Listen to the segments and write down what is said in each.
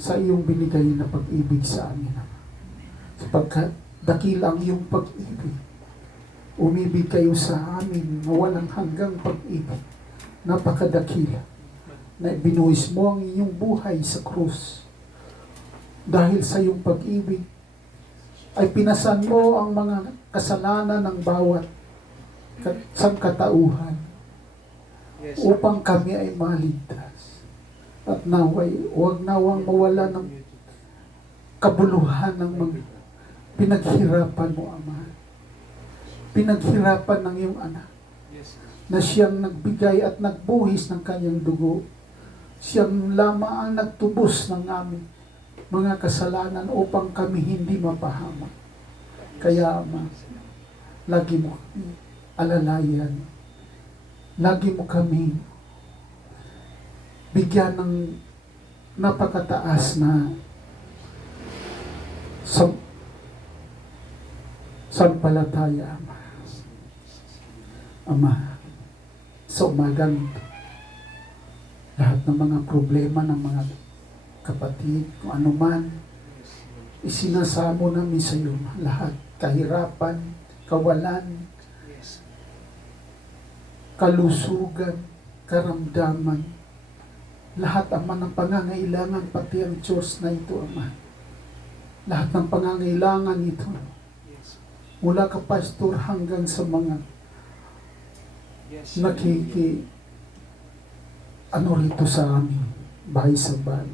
sa iyong binigay na pag-ibig sa amin, Ama. Sapagkat dakila ang iyong pag-ibig. Umibig kayo sa amin na walang hanggang pag-ibig. Napakadakila na binuhis mo ang inyong buhay sa krus. Dahil sa iyong pag-ibig, ay pinasan mo ang mga kasalanan ng bawat sangkatauhan upang kami ay maligtas. At naway, huwag nawang mawala ng kabuluhan ng mga pinaghirapan mo, Ama. Pinaghirapan ng iyong anak na siyang nagbigay at nagbuhis ng kanyang dugo. Siyang lamang ang nagtubos ng aming mga kasalanan upang kami hindi mapahamak. Kaya, Ama, lagi mo kami alalayan. Lagi mo kami bigyan ng napakataas na sampalataya, Ama. Ama, sa umagang ito, lahat ng mga problema ng mga kapatid, kung ano man, isinasamo namin sa iyo, lahat, kahirapan, kawalan, kalusugan, karamdaman, lahat, Ama, ng pangangailangan, pati ang Diyos na ito, Ama. Lahat ng pangangailangan ito, mula ka pastor hanggang sa mga rito sa amin, bahay sa bahay.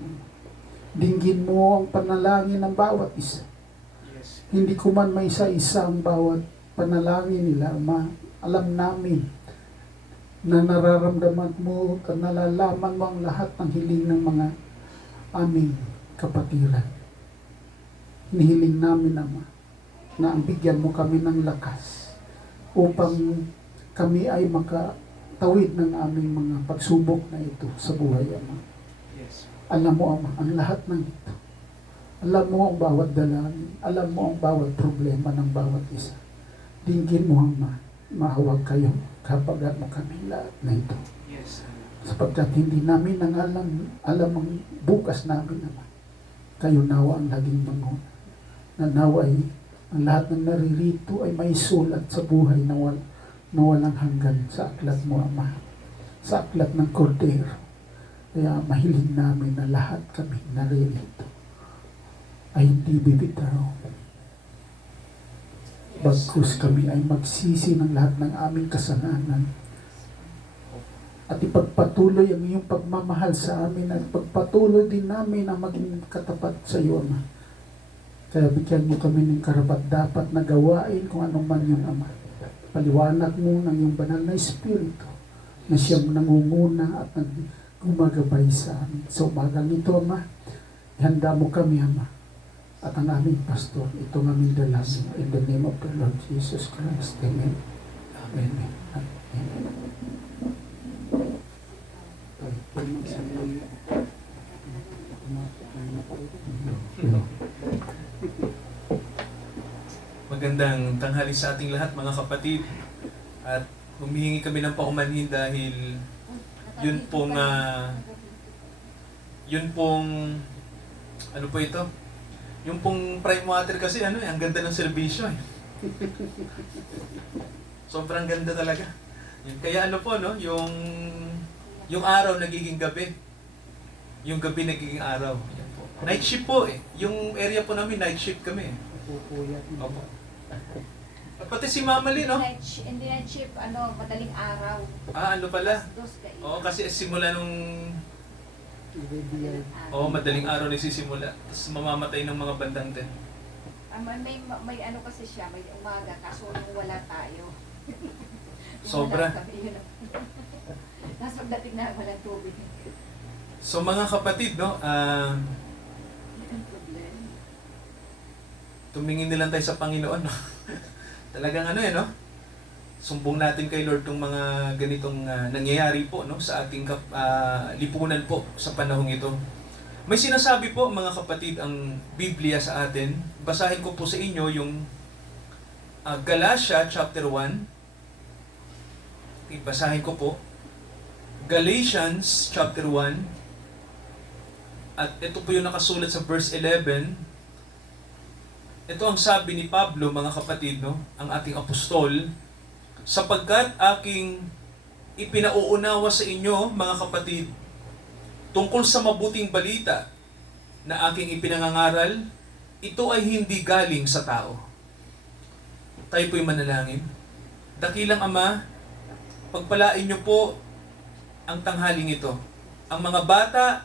Dinggin mo ang panalangin ng bawat isa. Hindi ko man may isa-isa ang bawat panalangin nila, Ama. Alam namin na nararamdaman mo at nalalaman mo ang lahat ng hiling ng mga aming kapatiran. Hinihiling namin, Ama, na ang bigyan mo kami ng lakas upang kami ay makatawid ng aming mga pagsubok na ito sa buhay, Ama. Alam mo, Ama, ang lahat ng ito. Alam mo ang bawat dalangin. Alam mo ang bawat problema ng bawat isa. Dinggin mo, Ama, mahawag kayo kapag mo kami lahat na ito. Sapagkat hindi namin alam ang bukas namin, Ama. Kayo nawa ang laging manguna. Na naway ang lahat ng naririto ay may sulat sa buhay na walang hanggan sa aklat mo, Ama. Sa aklat ng Kordero. Kaya mahiling namin na lahat kami naririto ay hindi bibitaw. Bagkus kami ay magsisi ng lahat ng aming kasalanan at ipagpatuloy ang iyong pagmamahal sa amin at pagpatuloy din namin ang maging katapat sa iyo, Ama. Kaya bigyan mo kami ng karapat-dapat na gawain kung anong man yun, Ama. Paliwanag mo ng iyong banal na Espiritu na siyang nangunguna at gumagabay sa amin. Sa umagang ito, Ama, ihanda mo kami, Ama, at ang aming pastor, itong aming dalangin. In the name of the Lord Jesus Christ. Amen. Amen. Amen. Magandang tanghali sa ating lahat, mga kapatid. At humihingi kami ng paumanhin dahil yun pong ano po ito? Yung pong Prime Water kasi ang ganda ng serbisyo eh. Sobrang ganda talaga. Kaya ano po, no, yung araw nagiging gabi. Yung gabi nagiging araw. Yan po. Night shift po eh. Yung area po namin, night shift kami eh. Opo. Pati si Mama Lee, no? Hindi night shift, madaling araw. Ano pala? Dos kayo. Oo, kasi simula nung madaling araw nagsisimula. Tapos mamamatay ng mga bandang 10. May ano kasi siya, may umaga, kaso nung wala tayo. Sobra. Nasa dating na walang tubig. So mga kapatid, no, tumingin nilang tayo sa Panginoon, no? Talagang no? Sumbong natin kay Lord tong mga ganitong nangyayari po, no, sa ating lipunan po sa panahong ito. May sinasabi po, mga kapatid, ang Biblia sa atin. Basahin ko po sa inyo yung Galatia chapter 1. Okay, basahin ko po. Galatians chapter 1, at ito po yung nakasulat sa verse 11. Ito ang sabi ni Pablo, mga kapatid, no? Ang ating apostol, sapagkat aking ipinauunawa sa inyo, mga kapatid, tungkol sa mabuting balita na aking ipinangangaral, ito ay hindi galing sa tao. Tayo po'y manalangin. Dakilang Ama, pagpalain niyo po ang tanghaling ito. Ang mga bata,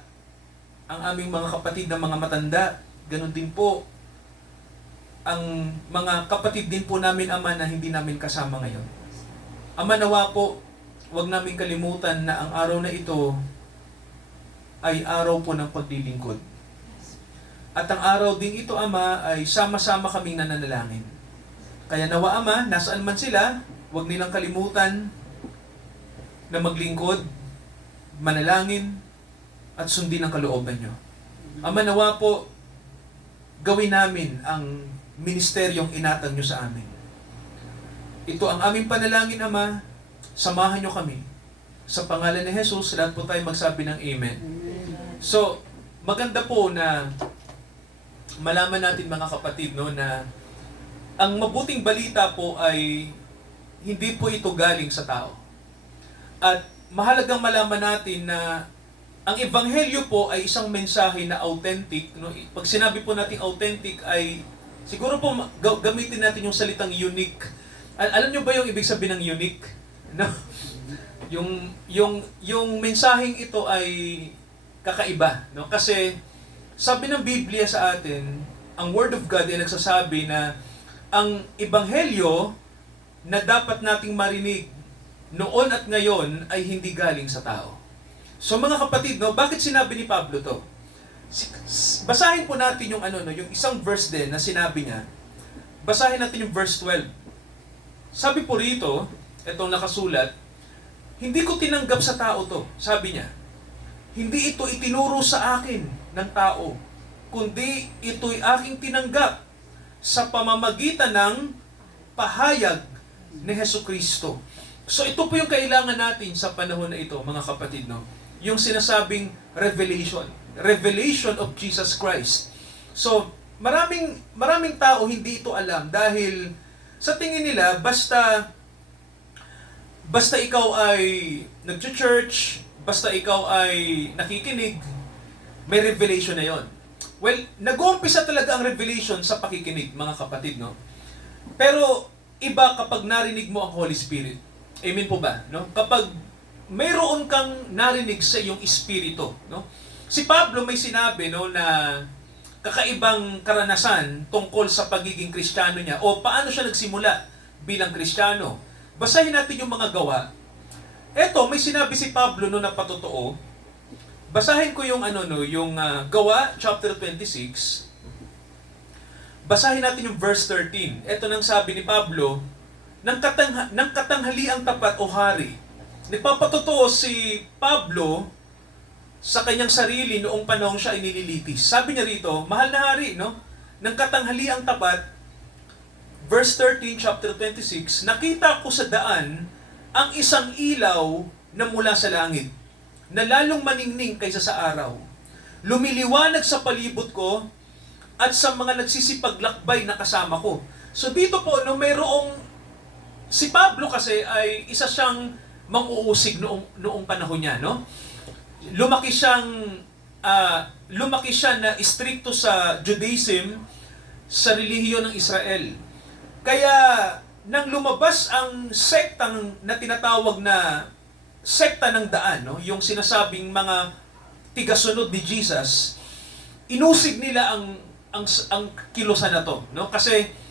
ang aming mga kapatid na mga matanda, ganun din po ang mga kapatid din po namin, Ama, na hindi namin kasama ngayon. Ama, nawa po, huwag namin kalimutan na ang araw na ito ay araw po ng paglilingkod. At ang araw din ito, Ama, ay sama-sama kaming nananalangin. Kaya nawa, Ama, nasaan man sila, huwag nilang kalimutan na maglingkod, manalangin, at sundin ang kalooban nyo. Ama, nawa po, gawin namin ang ministeryong inatang nyo sa amin. Ito ang aming panalangin, Ama, samahan nyo kami. Sa pangalan ni Jesus, lahat po tayo magsabi ng Amen. So, maganda po na malaman natin, mga kapatid, no, na ang mabuting balita po ay hindi po ito galing sa tao. At mahalagang malaman natin na ang ebanghelyo po ay isang mensahe na authentic. No? Pag sinabi po natin authentic ay siguro po gamitin natin yung salitang unique. Alam nyo ba yung ibig sabihin ng unique? No? Yung mensaheng ito ay kakaiba. No? Kasi sabi ng Biblia sa atin, ang Word of God ay nagsasabi na ang ebanghelyo na dapat nating marinig noon at ngayon ay hindi galing sa tao. So mga kapatid, no, bakit sinabi ni Pablo to? Basahin po natin yung yung isang verse din na sinabi niya. Basahin natin yung verse 12. Sabi po rito, itong nakasulat, hindi ko tinanggap sa tao to, sabi niya. Hindi ito itinuro sa akin ng tao, kundi ito'y aking tinanggap sa pamamagitan ng pahayag ni Hesukristo. So ito po yung kailangan natin sa panahon na ito, mga kapatid, no? Yung sinasabing revelation. Revelation of Jesus Christ. So, maraming tao hindi ito alam dahil sa tingin nila, basta ikaw ay nag-church, basta ikaw ay nakikinig, may revelation na yon. Well, nag-uumpisa talaga ang revelation sa pakikinig, mga kapatid, no? Pero iba kapag narinig mo ang Holy Spirit. Amen po ba? No? Kapag mayroon kang narinig sa iyong espiritu, no? Si Pablo may sinabi, no, na kakaibang karanasan tungkol sa pagiging Kristiyano niya o paano siya nagsimula bilang Kristiyano. Basahin natin yung mga gawa. Eto, may sinabi si Pablo no na patotoo. Basahin ko yung Gawa chapter 26. Basahin natin yung verse 13. Ito nang sabi ni Pablo, nang katanghaliang tapat o hari. Nagpapatotoo si Pablo sa kanyang sarili noong panahon siya ay nililitis. Sabi niya rito, mahal na hari, no? Nang katanghaliang tapat, verse 13, chapter 26, nakita ko sa daan ang isang ilaw na mula sa langit, na lalong maningning kaysa sa araw. Lumiliwanag sa palibot ko at sa mga nagsisipaglakbay na kasama ko. So dito po, no, mayroong si Pablo kasi ay isa siyang mang-uusig noong panahon niya, no? Lumaki siya na istrikto sa Judaism, sa relihiyon ng Israel. Kaya nang lumabas ang sektang na tinatawag na sekta ng daan, no? Yung sinasabing mga tigasunod ni Jesus, inusig nila ang kilusan na to, no? Kasi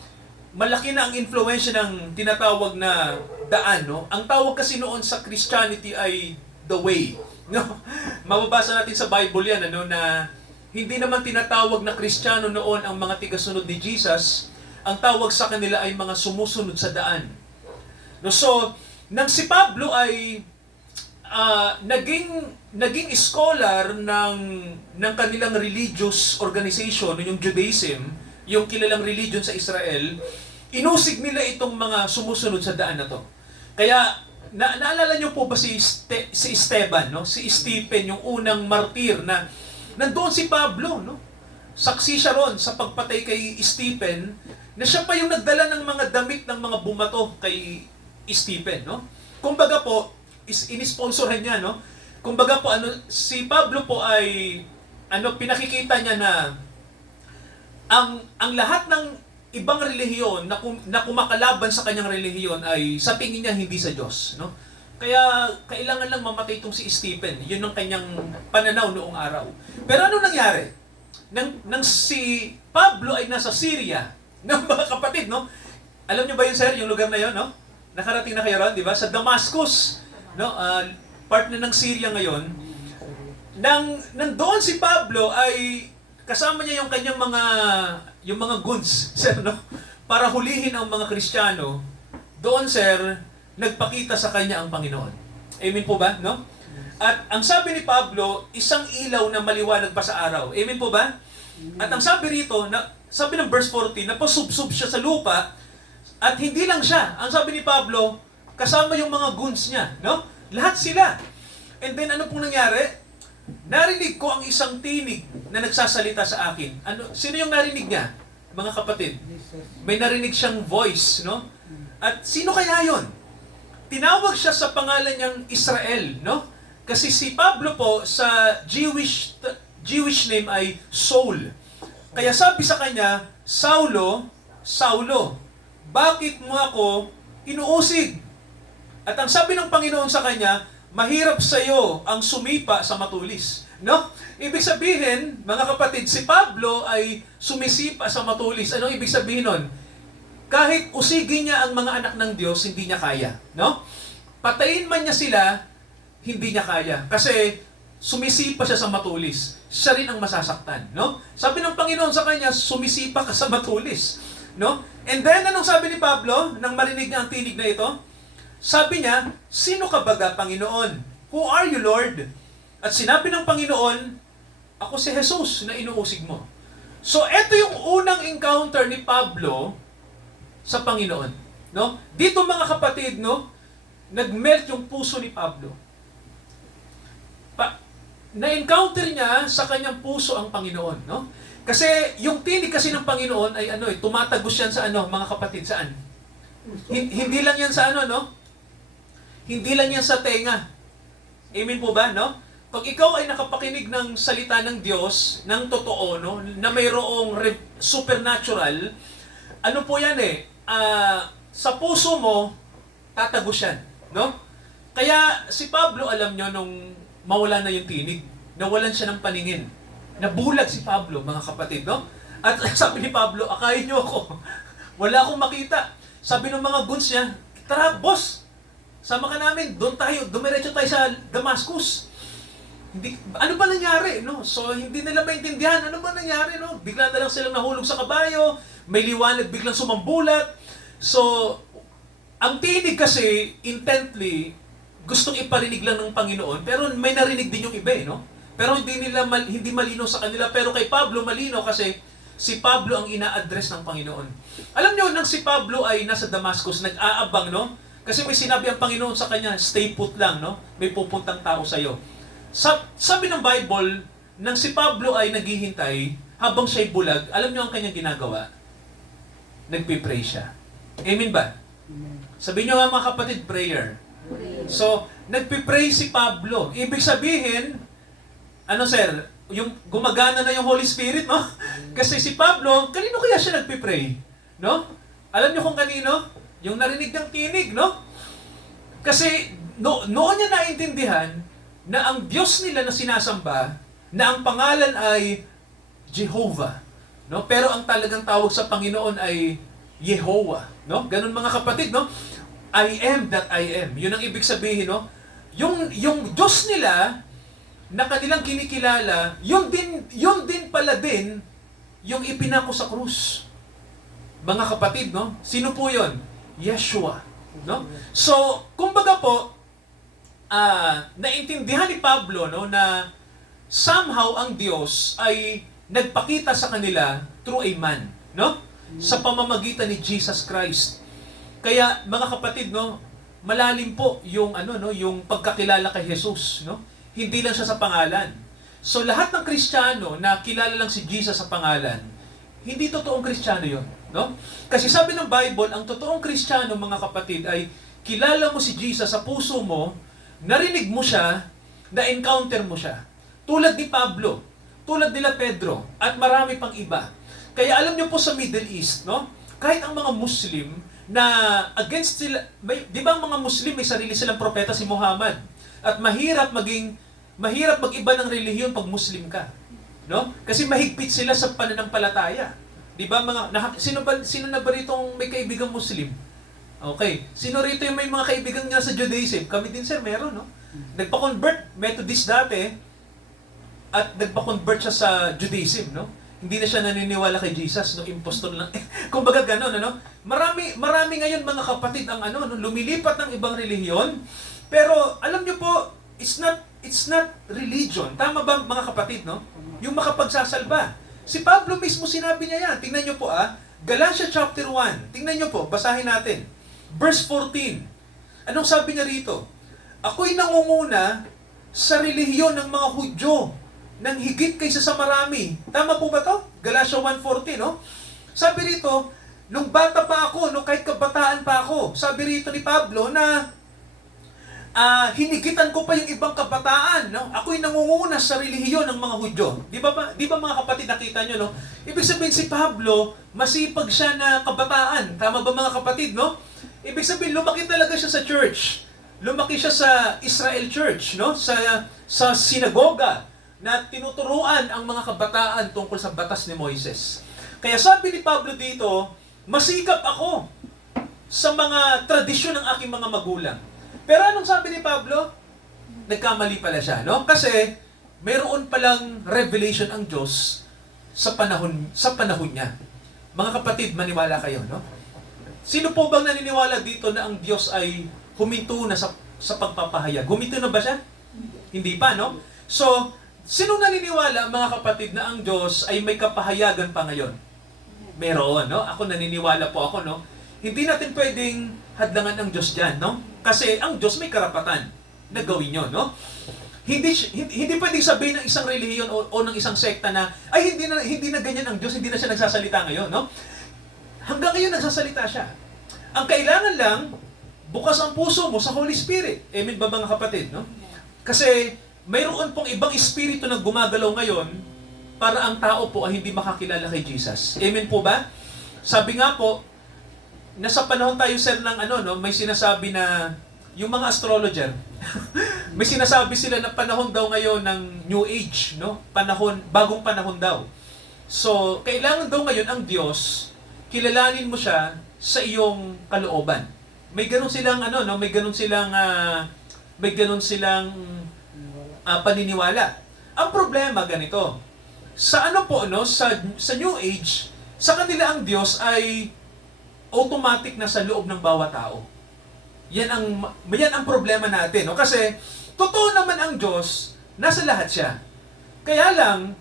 malaki na ang influensya ng tinatawag na daan, no? Ang tawag kasi noon sa Christianity ay the way, no? Mababasa natin sa Bible yan, na hindi naman tinatawag na Kristiyano noon ang mga tigasunod ni Jesus. Ang tawag sa kanila ay mga sumusunod sa daan. No, so, nang si Pablo ay naging scholar ng kanilang religious organization, yung Judaism, yung kilalang religion sa Israel, inusig nila itong mga sumusunod sa daan na to. Kaya naalala niyo po ba si Esteban, no? Si Stephen, yung unang martir na nandoon si Pablo, no? Saksi siya ron sa pagpatay kay Stephen, na siya pa yung nagdala ng mga damit ng mga bumato kay Stephen, no? Kumbaga po, inisponsoran niya, no? Kumbaga po, si Pablo po ay, pinakikita niya na ang lahat ng ibang relihiyon na kumakalaban sa kanyang relihiyon ay sa tingin niya hindi sa Diyos, no? Kaya kailangan lang mamatay itong si Stephen. Yun ang kanyang pananaw noong araw. Pero ano nangyari? Nang si Pablo ay nasa Syria, ng mga kapatid, no? Alam niyo ba yun, sir, yung lugar na yun, no? Nakarating na kayo ron, di ba? Sa Damascus, no? Part na ng Syria ngayon. Nandoon si Pablo ay kasama niya yung kanyang mga goods, sir, no? Para hulihin ang mga Kristiyano. Doon, sir, nagpakita sa kanya ang Panginoon. Amen po ba, no? At ang sabi ni Pablo, isang ilaw na maliwanag pa sa araw. Amen po ba? At ang sabi rito, sabi ng verse 14, napasubsob siya sa lupa, at hindi lang siya. Ang sabi ni Pablo, kasama yung mga goons niya, no? Lahat sila. And then, ano pong nangyari? Narinig ko ang isang tinig na nagsasalita sa akin. Sino yung narinig niya, mga kapatid? May narinig siyang voice, no? At sino kaya yon? Tinawag siya sa pangalan niyang Israel, no? Kasi si Pablo po sa Jewish name ay Saul. Kaya sabi sa kanya, Saulo, Saulo, bakit mo ako inuusig? At ang sabi ng Panginoon sa kanya, mahirap sa iyo ang sumipa sa matulis. No? Ibig sabihin, mga kapatid, si Pablo ay sumisipa sa matulis. Anong ibig sabihin nun? Kahit usigin niya ang mga anak ng Diyos, hindi niya kaya. No? Patayin man niya sila, hindi niya kaya. Kasi sumisipa siya sa matulis. Siya rin ang masasaktan. No? Sabi ng Panginoon sa kanya, sumisipa ka sa matulis. No? And then, anong sabi ni Pablo nang marinig niya ang tinig na ito? Sabi niya, sino ka baga, Panginoon? Who are you, Lord? At sinabi ng Panginoon, ako si Jesus na inuusig mo. So, ito yung unang encounter ni Pablo sa Panginoon. No? Dito mga kapatid, no, nag-melt yung puso ni Pablo. Na-encounter niya sa kanyang puso ang Panginoon. No? Kasi yung tinig kasi ng Panginoon ay tumatagos yan sa mga kapatid, saan? Hindi lang yan sa no? Hindi lang yan sa tenga. Amen po ba, no? Pag ikaw ay nakapakinig ng salita ng Diyos, ng totoo, no? Na mayroong supernatural, ano po yan sa puso mo, tatagos yan, no? Kaya si Pablo, alam nyo, nung mawala na yung tinig, nawalan siya ng paningin. Nabulag si Pablo, mga kapatid, no? At sabi ni Pablo, akayin nyo ako. Wala akong makita. Sabi ng mga goons niya, tara, boss, sama ka namin, dumiretso tayo sa Damascus. Ano ba nangyari, no? So, hindi nila maintindihan, ano ba nangyari, no? Bigla na lang silang nahulog sa kabayo, may liwanag biglang sumambulat. So, ang tinig kasi, intently, gustong iparinig lang ng Panginoon, pero may narinig din yung iba, no? Pero hindi malino sa kanila, pero kay Pablo malino kasi si Pablo ang ina-address ng Panginoon. Alam niyo, nang si Pablo ay nasa Damascus, nag-aabang, no? Kasi may sinabi ang Panginoon sa kanya, stay put lang, no? May pupuntang tao sa iyo. Sabi ng Bible, nang si Pablo ay naghihintay, habang siya'y bulag, alam niyo ang kanyang ginagawa? Nagpipray siya. Amen ba? Sabi niyo nga mga kapatid, prayer. So, nagpipray si Pablo. Ibig sabihin, sir, yung gumagana na yung Holy Spirit, no? Kasi si Pablo, kanino kaya siya nagpipray? No? Alam niyo kung kanino? Yung narinig ng tinig, no? Kasi noon niya naintindihan na ang Diyos nila na sinasamba, na ang pangalan ay Jehovah, no? Pero ang talagang tawag sa Panginoon ay Yehovah, no? Ganun mga kapatid, no? I am that I am. Yun ang ibig sabihin, no? Yung Diyos nila na kanilang kinikilala, yun din pala din yung ipinako sa krus. Mga kapatid, no? Sino po yun? Yeshua, no? So, kumbaga po, naintindihan ni Pablo, no, na somehow ang Diyos ay nagpakita sa kanila through a man, no? Sa pamamagitan ni Jesus Christ. Kaya, mga kapatid, no, malalim po yung ano no, yung pagkakilala kay Jesus, no? Hindi lang siya sa pangalan. So lahat ng Kristiyano na kilala lang si Jesus sa pangalan, hindi totoong Kristiyano 'yon, no? Kasi sabi ng Bible, ang totoong Kristiyano, mga kapatid, ay kilala mo si Jesus sa puso mo, narinig mo siya, na-encounter mo siya. Tulad ni Pablo, tulad nila Pedro, at marami pang iba. Kaya alam niyo po sa Middle East, no? Kahit ang mga Muslim na against sila, di ba ang mga Muslim may sarili silang propeta si Muhammad? At mahirap mag-iba ng relihiyon pag Muslim ka, no? Kasi mahigpit sila sa pananampalataya. Di ba sino na ba ritong may kaibigang Muslim? Okay. Sino rito yung may mga kaibigan nga sa Judaism? Kami din, sir, meron, no? Nagpa-convert Methodist dati at nagpa-convert siya sa Judaism, no? Hindi na siya naniniwala kay Jesus, no? Impostor lang. Kumbaga gano'n, ano? Marami ngayon, mga kapatid, ang ano, no? Lumilipat ng ibang relihiyon. Pero alam niyo po, it's not religion. Tama ba, mga kapatid, no? Yung makapagsasalba. Si Pablo mismo sinabi niya yan. Tingnan niyo po, Galatia chapter 1. Tingnan niyo po, basahin natin. Verse 14. Anong sabi niya rito? Ako'y nangunguna sa relihiyon ng mga Hudyo nang higit kaysa sa marami. Tama po ba to? Galatia 1:14, no? Sabi rito, nung bata pa ako, no, kahit kabataan pa ako, sabi rito ni Pablo na hinigitan ko pa yung ibang kabataan, no? Ako'y nangunguna sa relihiyon ng mga Hudyo. Di ba mga kapatid, nakita nyo, no? Ibig sabihin si Pablo, masipag siya na kabataan. Tama ba, mga kapatid, no? Ibig sabihin, lumaki talaga siya sa church. Lumaki siya sa Israel Church, no? Sa sinagoga na tinuturuan ang mga kabataan tungkol sa batas ni Moises. Kaya sabi ni Pablo dito, masikap ako sa mga tradisyon ng aking mga magulang. Pero anong sabi ni Pablo? Nagkamali pala siya, no? Kasi mayroon palang revelation ang Diyos sa panahon niya. Mga kapatid, maniwala kayo, no? Sino po bang naniniwala dito na ang Diyos ay huminto na sa pagpapahayag? Huminto na ba siya? Hindi pa, no? So, sino naniniwala, mga kapatid, na ang Diyos ay may kapahayagan pa ngayon? Meron, no? Ako naniniwala po ako, no? Hindi natin pwedeng hadlangan ng Diyos dyan, no? Kasi ang Diyos may karapatan na gawin yun, no? Hindi pwedeng sabihin ng isang relihiyon o ng isang sekta na, ay, hindi na ganyan ang Diyos, hindi na siya nagsasalita ngayon, no? Hanggang ngayon nagsasalita siya. Ang kailangan lang, bukas ang puso mo sa Holy Spirit. Amen ba, mga kapatid, no? Kasi mayroon pong ibang espiritu na gumagalaw ngayon para ang tao po ay hindi makakilala kay Jesus. Amen po ba? Sabi nga po, nasa panahon tayo, sir, ng may sinasabi na yung mga astrologer, may sinasabi sila na panahon daw ngayon ng New Age, no? Bagong panahon daw. So, kailangan daw ngayon ang Diyos, kilalanin mo siya sa iyong kalooban. May ganun silang paniniwala. Ang problema ganito. Sa sa New Age, sa kanila ang Diyos ay automatic na sa loob ng bawat tao. Yan ang problema natin, no? Kasi totoo naman ang Diyos, nasa lahat siya. Kaya lang,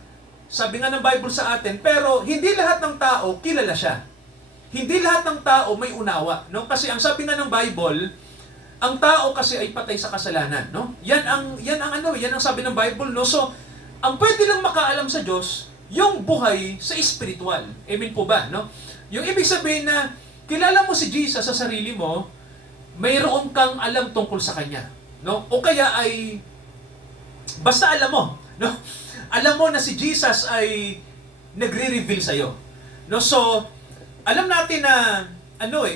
sabi nga ng Bible sa atin, pero hindi lahat ng tao kilala siya. Hindi lahat ng tao may unawa, no? Kasi ang sabi nga ng Bible, ang tao kasi ay patay sa kasalanan, no? Yan ang sabi ng Bible, no? So, ang pwede lang makaalam sa Diyos, yung buhay sa espiritual. Amen po ba, no? Yung ibig sabihin na kilala mo si Jesus sa sarili mo, mayroon kang alam tungkol sa Kanya, no? O kaya ay basta alam mo, no? Alam mo na si Jesus ay nagre-reveal sa iyo. No? So, alam natin na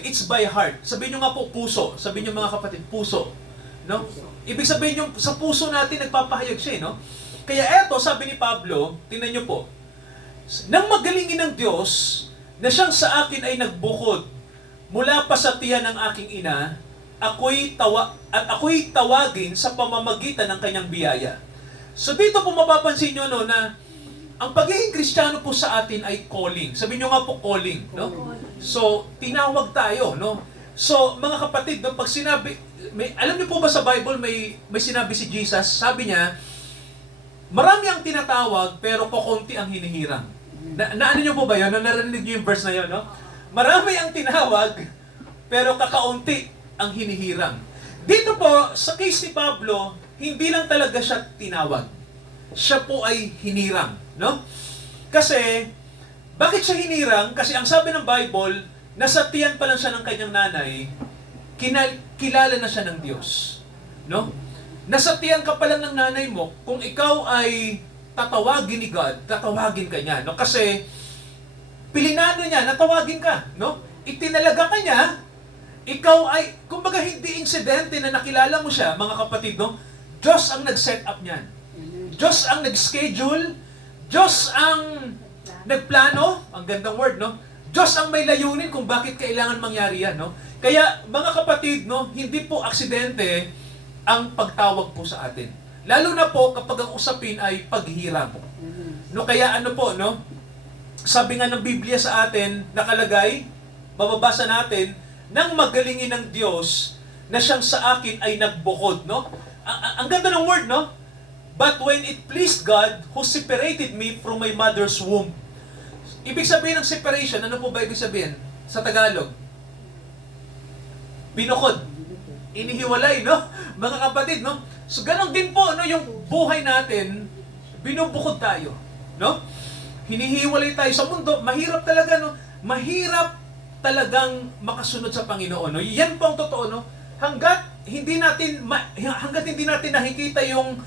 it's by heart. Sabihin niyo nga po puso. Sabihin niyo, mga kapatid, puso. No? Ibig sabihin yung sa puso natin nagpapahayag siya, no? Kaya eto, sabi ni Pablo, tingnan niyo po, nang magalingin ng Diyos na siyang sa akin ay nagbukod mula pa sa tiyan ng aking ina, ako'y tawagin sa pamamagitan ng kanyang biyaya. So dito po mapapansin niyo, no, na ang pagiging Kristiyano po sa atin ay calling. Sabihin niyo nga po calling, no? So tinawag tayo, no? So mga kapatid, no, pag sinabi, alam niyo po ba sa Bible may sinabi si Jesus, sabi niya, marami ang tinatawag pero kokonti ang hinihirang. Ano niyo po ba 'yon? Narinig niyo yung verse na 'yon, no? Marami ang tinawag pero kakaunti ang hinihirang. Dito po, sa case ni Pablo, hindi lang talaga siya tinawag. Siya po ay hinirang, no? Kasi, bakit siya hinirang? Kasi ang sabi ng Bible, nasa tiyan pa lang siya ng kanyang nanay, kilala na siya ng Diyos. No? Nasa tiyan ka pa lang ng nanay mo, kung ikaw ay tatawagin ni God, tatawagin ka niya. No? Kasi, pilinano niya, natawagin ka. No? Itinalaga ka niya, ikaw ay, kumbaga hindi insidente na nakilala mo siya, mga kapatid, no? Diyos ang nag-set up niyan. Diyos ang nag-schedule, Diyos ang nagplano, ang gandang word, no? Diyos ang may layunin kung bakit kailangan mangyari yan, no? Kaya, mga kapatid, no, hindi po aksidente ang pagtawag po sa atin. Lalo na po kapag ang usapin ay paghirap. No, kaya ano po, no? Sabi nga ng Biblia sa atin, nakalagay, mababasa natin, nang magalingin ng Diyos na siyang sa akin ay nagbukod, no? Ang ganda ng word, no? But when it pleased God who separated me from my mother's womb. Ibig sabihin ng separation, ano po ba ibig sabihin sa Tagalog? Binukod. Inihiwalay, no? Mga kapatid, no? So, ganun din po, no? Yung buhay natin, binubukod tayo, no? Hinihiwalay tayo sa mundo. Mahirap talaga, no? Mahirap talagang makasunod sa Panginoon, no? Yan po ang totoo, no? Hanggat hindi natin nakikita yung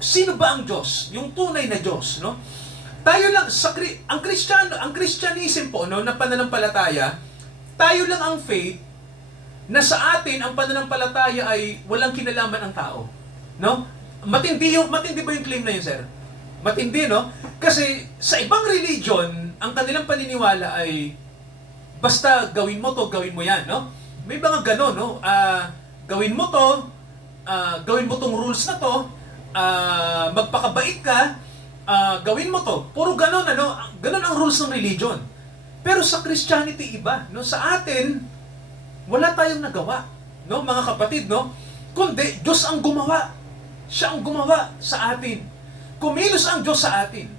sino ba ang Diyos, yung tunay na Diyos, no? Tayo lang ang Christianism po, no, na pananampalataya, tayo lang ang faith na sa atin ang pananampalataya ay walang kinalaman ang tao, no? Matindi ba yung claim na yun, sir? Matindi, no? Kasi sa ibang religion, ang kanilang paniniwala ay basta gawin mo to, gawin mo yan, no? May mga gano'n, no? Gawin mo to, gawin mo tong rules na to, magpakabait ka, gawin mo to. Puro gano'n, ano? Gano'n ang rules ng religion. Pero sa Christianity iba, no? Sa atin, wala tayong nagawa, no? Mga kapatid, no? Kundi, Diyos ang gumawa. Siya ang gumawa sa atin. Kumilos ang Diyos sa atin.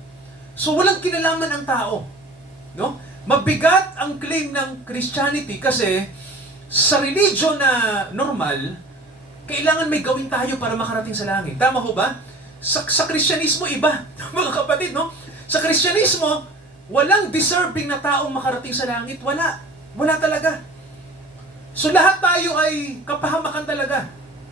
So, walang kinalaman ang tao, no? Mabigat ang claim ng Christianity kasi sa religion na normal, kailangan may gawin tayo para makarating sa langit. Tama ho ba? Sa Kristyanismo, iba. Mga kapatid, no? Sa Kristyanismo, walang deserving na taong makarating sa langit. Wala. Wala talaga. So lahat tayo ay kapahamakan talaga.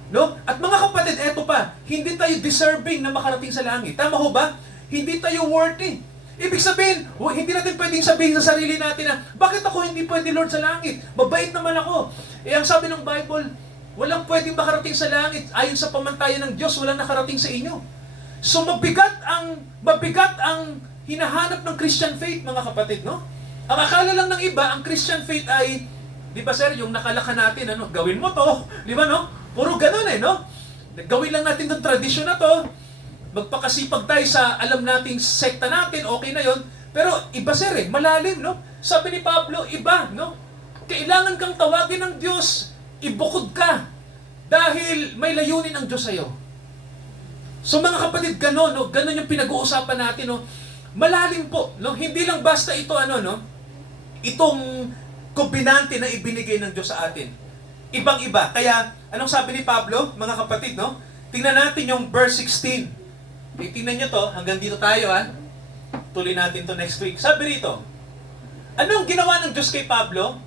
No? At mga kapatid, eto pa, hindi tayo deserving na makarating sa langit. Tama ho ba? Hindi tayo worthy. Ibig sabihin, hindi natin pwedeng sabihin sa sarili natin na, bakit ako hindi pwede, Lord, sa langit? Mabait naman ako. Ang sabi ng Bible, walang pwedeng makarating sa langit. Ayon sa pamantayan ng Diyos, walang nakarating sa inyo. So mabigat ang hinahanap ng Christian faith, mga kapatid, no? Ang akala lang ng iba, ang Christian faith ay, di ba sir, yung nakalaka natin, ano, gawin mo to, di ba, no? Puro ganun no? Gawin lang natin ng tradisyon na to, magpakasipag tayo sa alam nating sekta natin, okay na yon. Pero iba sir malalim, no? Sabi ni Pablo, iba, no? Kailangan kang tawagin ng Diyos, ibukod ka, dahil may layunin ang Diyos sa'yo. So mga kapatid, gano'n, no? Gano'n yung pinag-uusapan natin, no? Malalim po, no? Hindi lang basta ito, no? Itong kombinante na ibinigay ng Diyos sa atin. Ibang-iba. Kaya, anong sabi ni Pablo, mga kapatid, no? Tingnan natin yung verse 16. Tingnan nyo to, hanggang dito tayo, ha? Tuloy natin to next week. Sabi rito, anong ginawa ng Diyos kay Pablo?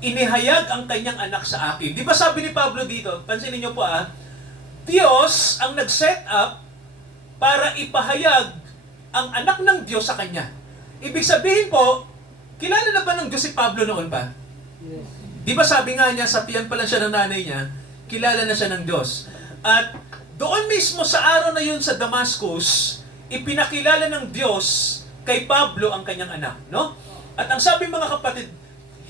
Inihayag ang kanyang anak sa akin. Di ba sabi ni Pablo dito, pansinin nyo po, Diyos ang nag-set up para ipahayag ang anak ng Diyos sa kanya. Ibig sabihin po, kilala na ba ng Diyos si Pablo noon pa? Yes. Di ba sabi nga niya, sa tiyan pa lang siya ng nanay niya, kilala na siya ng Diyos. At doon mismo sa araw na yun sa Damascus, ipinakilala ng Diyos kay Pablo ang kanyang anak, no? At ang sabi mga kapatid,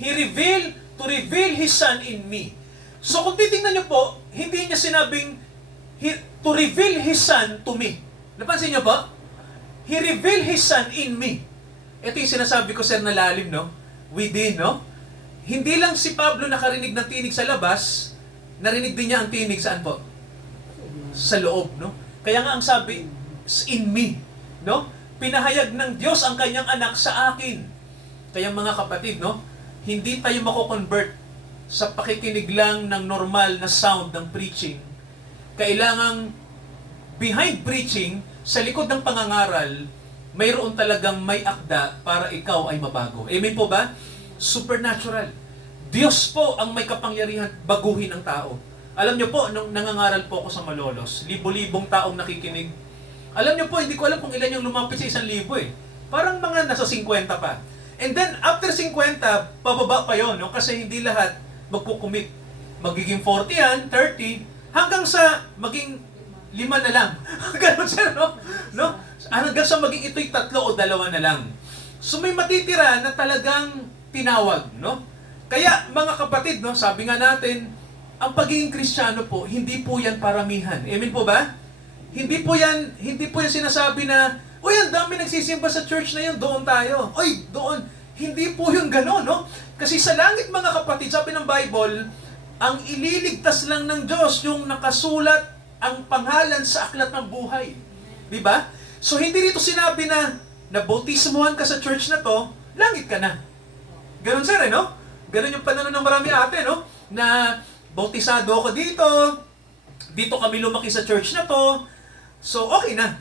to reveal His Son in me. So kung titingnan niyo po, hindi niya sinabing, to reveal His Son to me. Napansin niyo po? He revealed His Son in me. Ito yung sinasabi ko, sir, na lalim, no? Within, no? Hindi lang si Pablo nakarinig ng tinig sa labas, narinig din niya ang tinig saan po? Sa loob, no? Kaya nga ang sabi, in me, no? Pinahayag ng Diyos ang kanyang anak sa akin. Kaya mga kapatid, no? Hindi tayo mako-convert sa pakikinig lang ng normal na sound ng preaching. Kailangang behind preaching, sa likod ng pangangaral, mayroon talagang may akda para ikaw ay mabago. Amen po ba? Supernatural. Diyos po ang may kapangyarihan baguhin ang tao. Alam niyo po, nung nangangaral po ako sa Malolos, libo-libong taong nakikinig. Alam niyo po, hindi ko alam kung ilan yung lumapit sa 1,000 eh. Parang mga nasa 50 pa. And then, after 50, pababa pa yon, no? Kasi hindi lahat magkukumit. Magiging 40 yan, 30, hanggang sa maging 5 na lang. Ganun sir, no? No? Hanggang sa maging ito'y 3 o 2 na lang. So may matitira na talagang tinawag, no? Kaya mga kapatid, no, sabi nga natin, ang pagiging Kristiyano po, hindi po yan paramihan. Amen po ba? Hindi po yan sinasabi na, uy, ang dami nagsisimba sa church na yun, doon tayo. Uy, doon. Hindi po yung gano'n, no? Kasi sa langit, mga kapatid, sabi ng Bible, ang ililigtas lang ng Diyos yung nakasulat ang pangalan sa aklat ng buhay. Di ba? So, hindi dito sinabi na nabautismuhan ka sa church na to, langit ka na. Ganon sir, no? Ganon yung pananaw ng marami ate, no? Na bautisado ako dito, dito kami lumaki sa church na to, so okay na.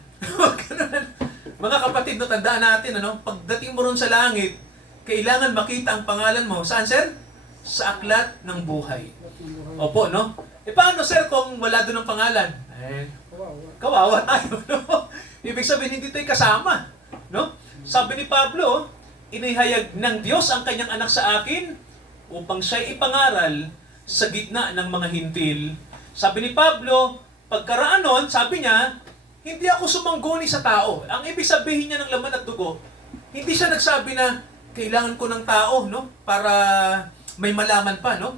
Ganon. Mga kapatid, no, tandaan natin, ano? Pagdating mo ron sa langit, kailangan makita ang pangalan mo. Saan, sir? Sa aklat ng buhay. Opo, no? E paano, sir, kung wala doon ang pangalan? Kawawa tayo, no? Ibig sabihin, hindi tayo kasama, no? Sabi ni Pablo, inihayag ng Diyos ang kanyang anak sa akin upang siya'y ipangaral sa gitna ng mga hintil. Sabi ni Pablo, pagkaraan nun, sabi niya, hindi ako sumangguni sa tao. Ang ibig sabihin niya ng laman at dugo, hindi siya nagsabi na kailangan ko ng tao, no? Para may malaman pa, no?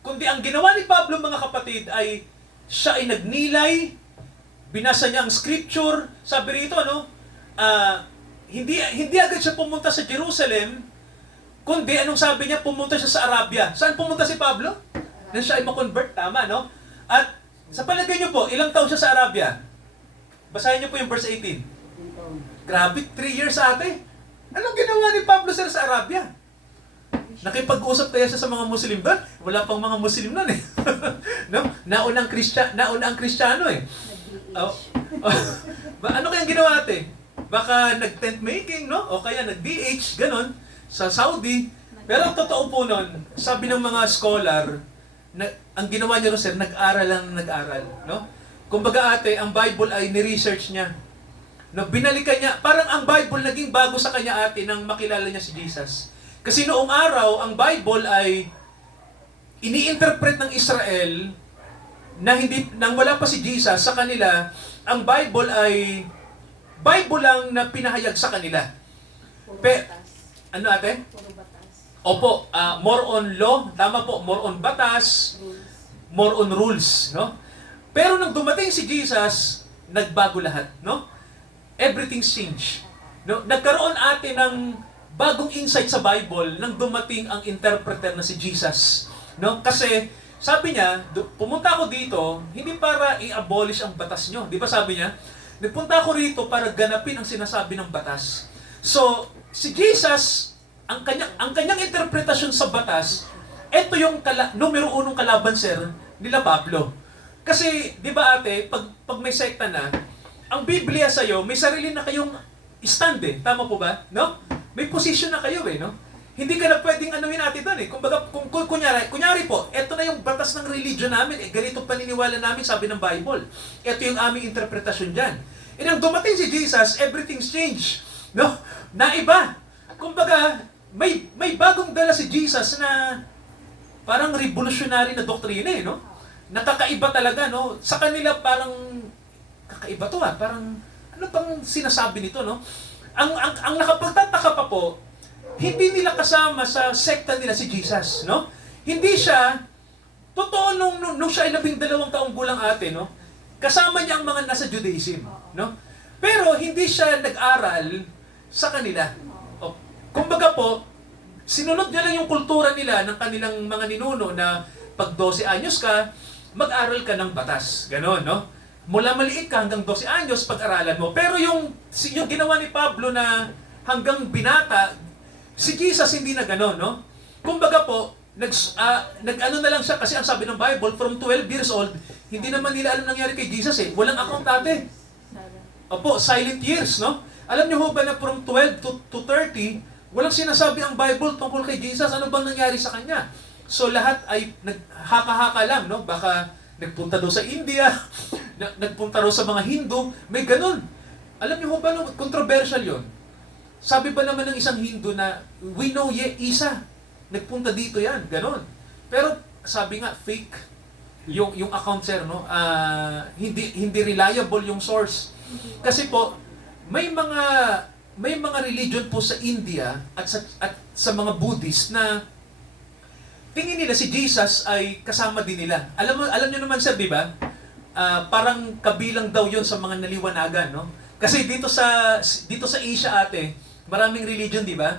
Kundi ang ginawa ni Pablo, mga kapatid, ay siya ay nagnilay, binasa niya ang scripture, sabi rito, no? Hindi agad siya pumunta sa Jerusalem, kundi anong sabi niya, pumunta siya sa Arabia. Saan pumunta si Pablo? Na siya ay makonvert, tama, no? At sa palagay niyo po, ilang taon siya sa Arabia? Basahin niyo po yung verse 18. Grabe, 3 years ate. Anong ginawa ni Pablo sir sa Arabia? Nakipag-usap kaya siya sa mga Muslim doon? Wala pang mga Muslim noon eh. No? Nauna ang Kristiyano eh. Oh. Ano kayang ginawa ate? Baka nag-tent making, no? O kaya nag-DH, ganon, sa Saudi. Pero ang totoo po nun, sabi ng mga scholar, ang ginawa niya rin sir, nag-aral lang nag-aral, no? Kumbaga ate, ang Bible ay ni-research niya. No, binalikan niya, parang ang Bible naging bago sa kanya ate nang makilala niya si Jesus. Kasi noong araw, ang Bible ay ini-interpret ng Israel na nang wala pa si Jesus sa kanila, ang Bible ay Bible lang na pinahayag sa kanila. Puro batas. Ano ate? Puro batas. Opo, more on law, tama po, more on batas, Rules. more on rules, no? Pero nang dumating si Jesus, nagbago lahat, no? Everything's changed. No? Nagkaroon ate ng bagong insight sa Bible nang dumating ang interpreter na si Jesus, no? Kasi sabi niya, pumunta ako dito hindi para i-abolish ang batas nyo. Di ba sabi niya? Nagpunta ako rito para ganapin ang sinasabi ng batas. So, si Jesus, ang kanyang interpretasyon sa batas, ito yung numero 1 kalaban sir nila Pablo. Kasi, di ba ate, pag may sekta na, ang Biblia sa'yo, may sarili na kayong stand eh. Tama po ba? No? May position na kayo eh, no? Hindi ka na pwedeng anuhin natin doon eh. Kumbaga, kunyari po, eto na yung batas ng religion namin, eh, ganito paniniwala namin, sabi ng Bible. Ito yung aming interpretasyon dyan. E nang dumating si Jesus, everything's changed. No? Naiba. Kumbaga, may bagong dala si Jesus na parang revolutionary na doktrina eh, no? Nakakaiba talaga, no? Sa kanila parang kakaiba to parang ano bang sinasabi nito, no? Ang nakapagtataka pa po, hindi nila kasama sa sekta nila si Jesus, no? Hindi siya, totoo nung siya ay 12 taong gulang ate, no? Kasama niya ang mga nasa Judaism, no? Pero hindi siya nag-aral sa kanila. O, kumbaga po, sinunod niya lang yung kultura nila ng kanilang mga ninuno na pag 12 anyos ka, mag-aral ka ng batas. Ganon, no? Mula maliit ka hanggang 12 anyos, pag-aralan mo. Pero yung ginawa ni Pablo na hanggang binata, si Jesus hindi na gano'n, no? Kumbaga po, nag-ano na lang siya kasi ang sabi ng Bible, from 12 years old, hindi naman nila alam nangyari kay Jesus eh. Walang account dati. Opo, silent years, no? Alam niyo ho ba na from 12 to 30, walang sinasabi ang Bible tungkol kay Jesus, ano bang nangyari sa kanya? So lahat ay naghaka-haka lang, no? Baka nagpunta daw sa India, nagpunta daw sa mga Hindu, may ganun. Alam niyo ho ba, no? Controversial yon. Sabi ba naman ng isang Hindu na, we know Isa, nagpunta dito yan, ganun. Pero sabi nga, fake yung account, sir, no? Hindi reliable yung source. Kasi po, may mga religion po sa India at sa mga Buddhist na tingin nila si Jesus ay kasama din nila. Alam niyo naman, sir, di ba? Parang kabilang daw 'yon sa mga naliwanagan, no? Kasi dito sa Asia ate, maraming religion, di ba?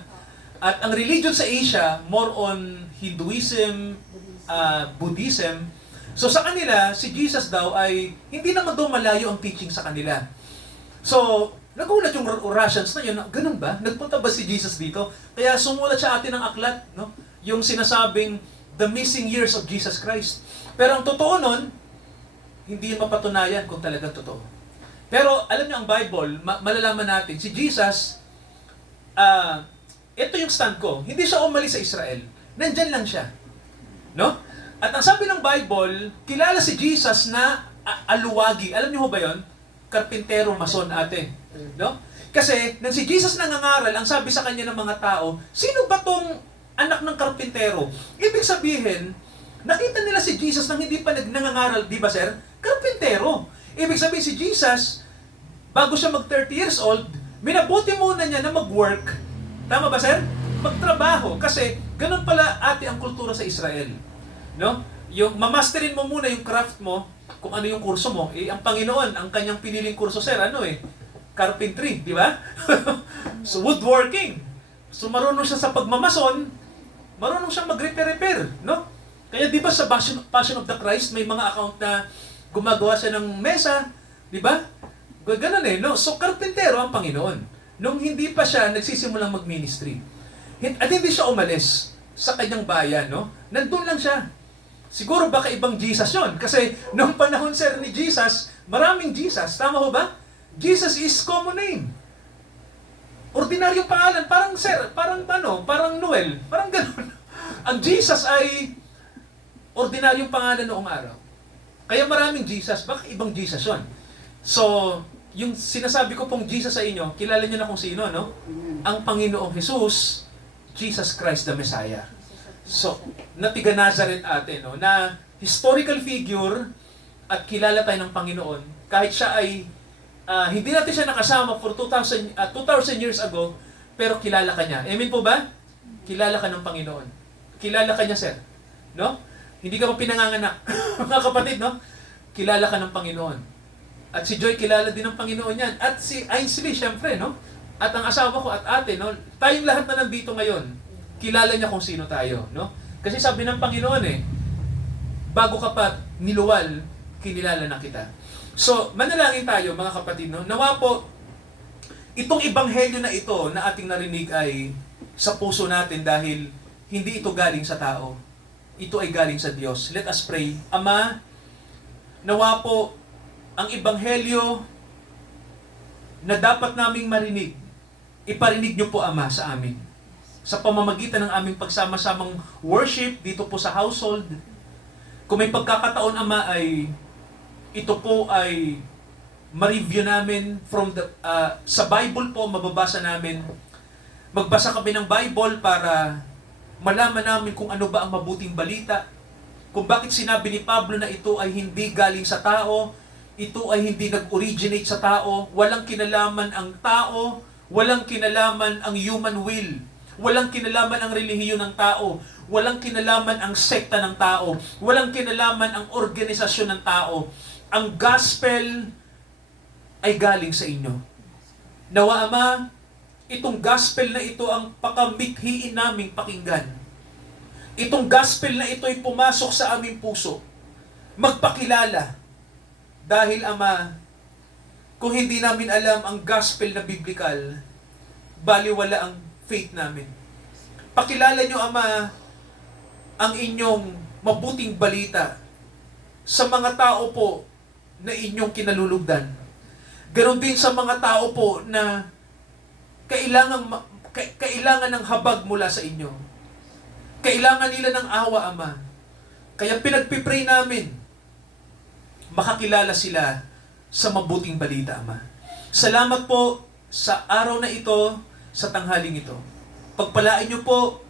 At ang religion sa Asia more on Hinduism, Buddhism. So sa kanila, si Jesus daw ay hindi naman daw malayo ang teaching sa kanila. So, nagulat yung Russians na yun, ganun ba? Nagpunta ba si Jesus dito? Kaya sumulat siya atin ng aklat, no? Yung sinasabing, the missing years of Jesus Christ. Pero ang totoo nun, hindi yun mapatunayan kung talagang totoo. Pero alam niyo ang Bible, malalaman natin, si Jesus, ito yung stand ko, hindi siya umalis sa Israel. Nandyan lang siya. No? At ang sabi ng Bible, kilala si Jesus na aluwagi. Alam niyo ho ba yun? Karpintero, mason ate. No? Kasi, nang si Jesus nangangaral, ang sabi sa kanya ng mga tao, sino ba tong anak ng karpintero? Ibig sabihin, nakita nila si Jesus nang hindi pa nangangaral, di ba sir? Karpintero. Ibig sabihin si Jesus, bago siya mag 30 years old, minabuti muna niya na mag-work. Tama ba sir? Magtrabaho. Kasi, ganun pala ate ang kultura sa Israel. No? Yung mamasterin mo muna yung craft mo, kung ano yung kurso mo, ang Panginoon, ang kanyang piniling kurso, sir, carpentry, di ba? So, woodworking. So, marunong siya sa pagmamason, marunong siya mag-repair, no? Kaya di ba sa Passion of the Christ, may mga account na gumagawa siya ng mesa, di ba? Ganun no? So, karpintero ang Panginoon. Nung hindi pa siya nagsisimulang mag-ministry. At hindi siya umalis sa kanyang bayan, no? Nandun lang siya. Siguro baka ibang Jesus yon. Kasi noong panahon, sir, ni Jesus, maraming Jesus. Tama ho ba? Jesus is common name. Ordinaryong pangalan. Parang, sir, parang Noel. Parang ganun. Ang Jesus ay ordinaryong pangalan noong araw. Kaya maraming Jesus. Baka ibang Jesus yon. So, yung sinasabi ko pong Jesus sa inyo, kilala niyo na kung sino, no? Ang Panginoong Jesus, Jesus Christ the Messiah. So, na tiga Nazareth ate, no, na historical figure at kilala tayo ng Panginoon. Kahit siya ay, hindi natin siya nakasama for 2,000 years ago, pero kilala ka niya. Amen po ba? Kilala ka ng Panginoon. Kilala ka niya, sir. No? Hindi ka pa pinanganganak. Mga kapatid, no? Kilala ka ng Panginoon. At si Joy, kilala din ng Panginoon yan. At si Ainsley, syempre, no? At ang asawa ko at ate, no? Tayong lahat na nandito ngayon, kilala niya kung sino tayo, no? Kasi sabi ng Panginoon bago ka pa niluwal, kinilala na kita. So, manalangin tayo mga kapatid, no? Nawa po, itong ebanghelyo na ito na ating narinig ay sa puso natin dahil hindi ito galing sa tao. Ito ay galing sa Diyos. Let us pray. Ama, nawa po, ang ebanghelyo na dapat naming marinig, iparinig niyo po, Ama, sa amin. Sa pamamagitan ng aming pagsama-samang worship dito po sa household. Kung may pagkakataon, Ama, ay ito po ay ma-review namin from sa Bible po, mababasa namin. Magbasa kami ng Bible para malaman namin kung ano ba ang mabuting balita. Kung bakit sinabi ni Pablo na ito ay hindi galing sa tao, ito ay hindi nag-originate sa tao, walang kinalaman ang tao, walang kinalaman ang human will. Walang kinalaman ang relihiyon ng tao. Walang kinalaman ang sekta ng tao. Walang kinalaman ang organisasyon ng tao. Ang gospel ay galing sa inyo. Nawa, Ama, itong gospel na ito ang pakamithiin naming pakinggan. Itong gospel na ito ay pumasok sa aming puso. Magpakilala. Dahil, Ama, kung hindi namin alam ang gospel na biblical, baliwala ang faith namin. Pakilala nyo, Ama, ang inyong mabuting balita sa mga tao po na inyong kinalulugdan. Ganon din sa mga tao po na kailangan ng habag mula sa inyo. Kailangan nila ng awa, Ama. Kaya pinagpipray namin, makakilala sila sa mabuting balita, Ama. Salamat po sa araw na ito, sa tanghaling ito. Pagpalain niyo po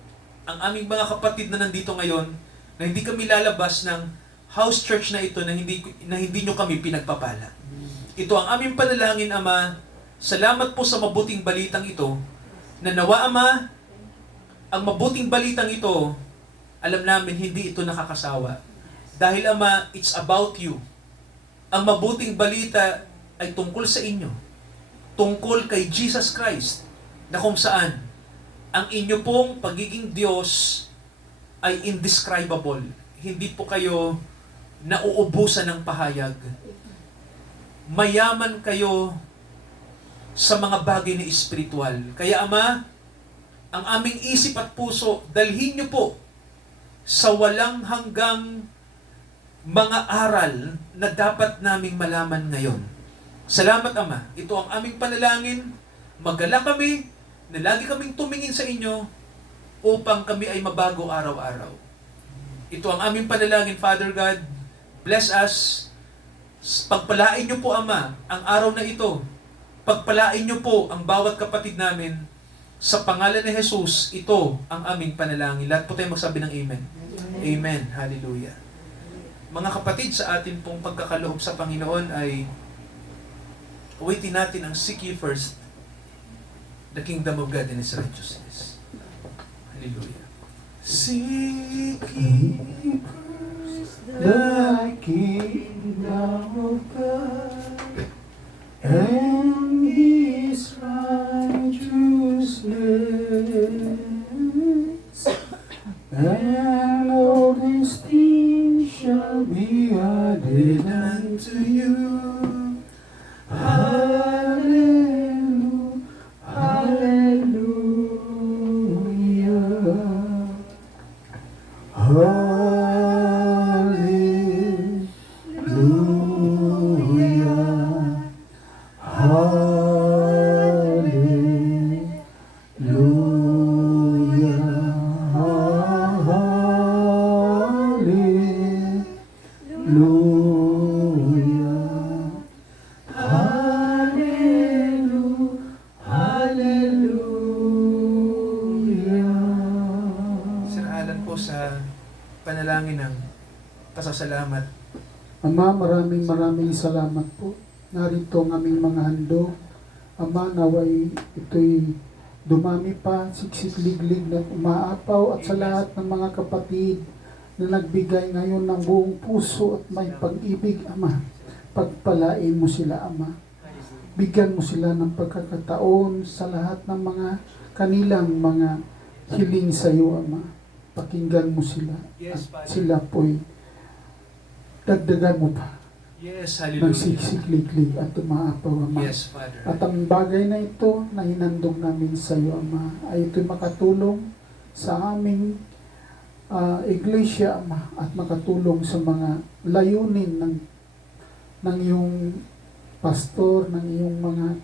ang aming mga kapatid na nandito ngayon, na hindi kami lalabas ng house church na ito na hindi nyo kami pinagpapala. Ito ang aming panalangin, Ama. Salamat po sa mabuting balitang ito, na nawa, Ama, ang mabuting balitang ito, alam namin hindi ito nakakasawa. Dahil, Ama, it's about you. Ang mabuting balita ay tungkol sa inyo. Tungkol kay Jesus Christ, na kung saan ang inyo pong pagiging Diyos ay indescribable. Hindi po kayo nauubusan ng pahayag. Mayaman kayo sa mga bagay na espiritual. Kaya, Ama, ang aming isip at puso, dalhin niyo po sa walang hanggang mga aral na dapat naming malaman ngayon. Salamat, Ama. Ito ang aming panalangin. Magala kami na lagi kaming tumingin sa inyo upang kami ay mabago araw-araw. Ito ang aming panalangin, Father God. Bless us. Pagpalain niyo po, Ama, ang araw na ito. Pagpalain niyo po ang bawat kapatid namin. Sa pangalan ni Jesus, ito ang aming panalangin. Lahat po tayo magsabi ng Amen. Amen. Hallelujah. Mga kapatid, sa atin pong pagkakaloob sa Panginoon ay awaitin natin ang seek ye first the kingdom of God and His righteousness. Hallelujah. Seek ye first The kingdom of God and His righteousness, and all these things shall be added unto you. Hallelujah, hallelujah, hallelujah, Sir po sa panalangin ng pasasalamat. Ama, maraming salamat po. Narito ang aming mga handog. Ama, naway ito'y dumami pa, siksik-liglig na umaapaw, at sa lahat ng mga kapatid na nagbigay ngayon ng buong puso at may pag-ibig, Ama. Pagpalain mo sila, Ama. Bigyan mo sila ng pagkakataon sa lahat ng mga kanilang mga hiling sa iyo, Ama. Pakinggan mo sila. Yes, At Father. sila po'y dagdagan mo pa Yes, ng hallelujah. siksik-liglig at umaapaw, Ama. Yes, Father. At ang bagay na ito na hinandog namin sa iyo, Ama, ay ito'y makatulong sa aming iglesia, Ama, at makatulong sa mga layunin ng iyong pastor, ng iyong mga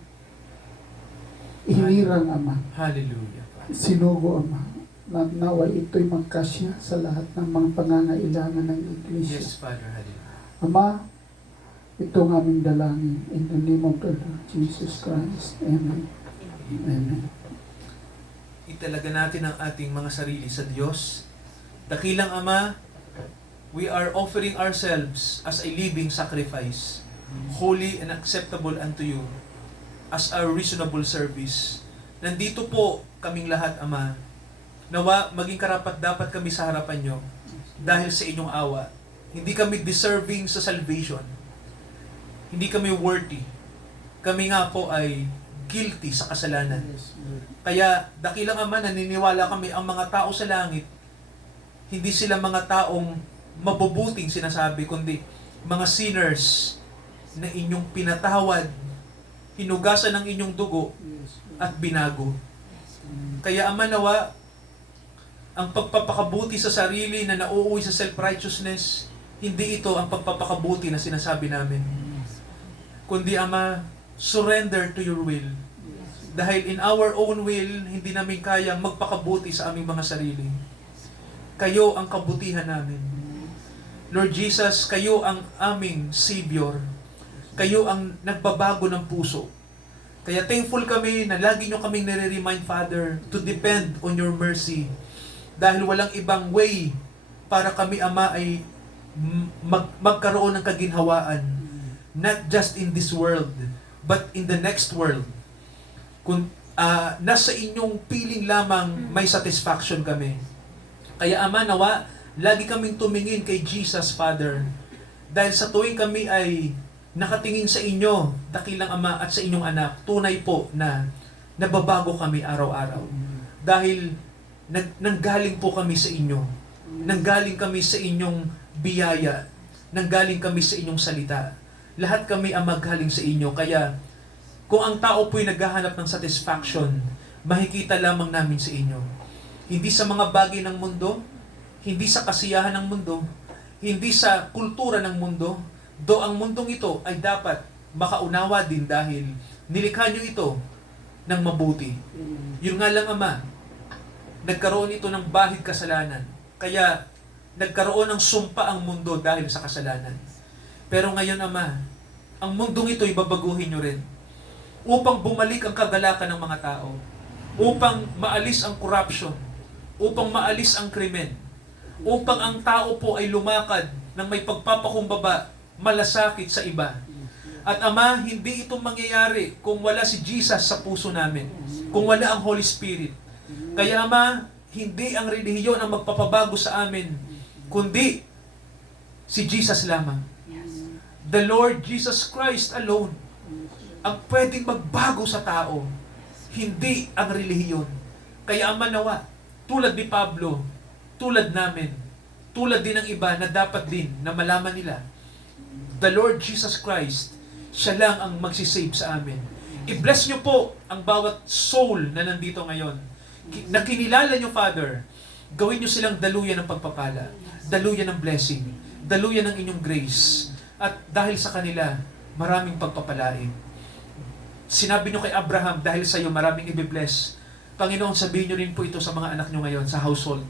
hinirang, Ama. Hallelujah, Father. Sinugo, Ama, na naway ito'y magkasya sa lahat ng mga pangangailangan ng iglesia. Yes, Father. Hallelujah. Ama, ito ang aming dalangin. In the name of the Lord Jesus Christ. Amen. Amen. Italaga natin ang ating mga sarili sa Diyos. Dakilang Ama, we are offering ourselves as a living sacrifice, holy and acceptable unto you, as our reasonable service. Nandito po kaming lahat, Ama. Nawa, maging karapat dapat kami sa harapan nyo dahil sa inyong awa. Hindi kami deserving sa salvation. Hindi kami worthy. Kami nga po ay guilty sa kasalanan. Kaya, dakilang Ama, naniniwala kami ang mga tao sa langit, hindi sila mga taong mabubuting sinasabi, kundi mga sinners na inyong pinatawad, hinugasan ng inyong dugo, at binago. Kaya Ama, nawa, ang pagpapakabuti sa sarili na nauuwi sa self-righteousness, hindi ito ang pagpapakabuti na sinasabi namin. Kundi, Ama, surrender to your will. Dahil in our own will, hindi namin kayang magpakabuti sa aming mga sarili. Kayo ang kabutihan namin. Lord Jesus, kayo ang aming Savior. Kayo ang nagbabago ng puso. Kaya thankful kami na lagi nyo kaming nare-remind, Father, to depend on your mercy. Dahil walang ibang way para kami, Ama, ay magkaroon ng kaginhawaan. Not just in this world, but in the next world. Kung nasa inyong piling lamang may satisfaction kami. Kaya, Ama, nawa, lagi kaming tumingin kay Jesus, Father. Dahil sa tuwing kami ay nakatingin sa inyo, dakilang Ama, at sa inyong anak, tunay po na nababago kami araw-araw. Dahil nanggaling po kami sa inyo. Nanggaling kami sa inyong biyaya. Nanggaling kami sa inyong salita. Lahat kami ang magaling sa inyo. Kaya, kung ang tao po'y naghahanap ng satisfaction, makikita lamang namin sa inyo. Hindi sa mga bagay ng mundo, hindi sa kasiyahan ng mundo, hindi sa kultura ng mundo, do ang mundong ito ay dapat makaunawa din dahil nilikha nyo ito ng mabuti. Yun nga lang, Ama, nagkaroon ito ng bahid kasalanan. Kaya nagkaroon ng sumpa ang mundo dahil sa kasalanan. Pero ngayon, Ama, ang mundong ito ibabaguhin nyo rin upang bumalik ang kagalakan ng mga tao, upang maalis ang corruption, upang maalis ang krimen, upang ang tao po ay lumakad ng may pagpapakumbaba, malasakit sa iba. At Ama, hindi ito mangyayari kung wala si Jesus sa puso namin, kung wala ang Holy Spirit. Kaya, Ama, hindi ang relihiyon ang magpapabago sa amin, kundi si Jesus lamang. The Lord Jesus Christ alone ang pwedeng magbago sa tao, hindi ang relihiyon. Kaya, Ama, nawa, tulad ni Pablo, tulad namin, tulad din ng iba na dapat din na malaman nila, the Lord Jesus Christ, siya lang ang magsisave sa amin. I-bless nyo po ang bawat soul na nandito ngayon. Na kinilala nyo, Father, gawin nyo silang daluyan ng pagpapala, daluyan ng blessing, daluyan ng inyong grace. At dahil sa kanila, maraming pagpapalain. Sinabi nyo kay Abraham, dahil sa iyo maraming ibibless. Panginoon, sabihin nyo rin po ito sa mga anak nyo ngayon, sa household.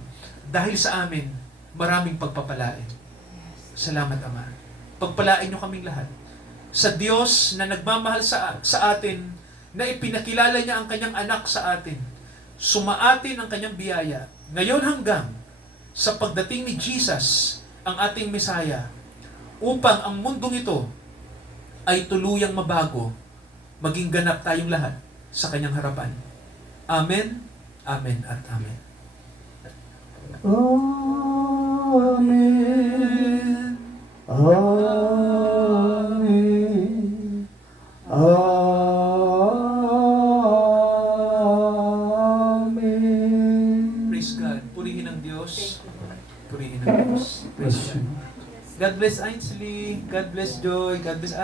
Dahil sa amin, maraming pagpapalain. Salamat, Ama. Pagpalain nyo kaming lahat. Sa Diyos na nagmamahal sa atin, na ipinakilala niya ang kanyang anak sa atin, sumaatin ang kanyang biyaya, ngayon hanggang sa pagdating ni Jesus, ang ating Mesaya, upang ang mundong ito ay tuluyang mabago, maging ganap tayong lahat sa kanyang harapan. Amen, amen, at amen. Amen. Amen. Amen. Praise God. Purihin ang Diyos. Purihin ang Diyos. Praise God. God bless Ainsley. God bless Joy. God bless Ate.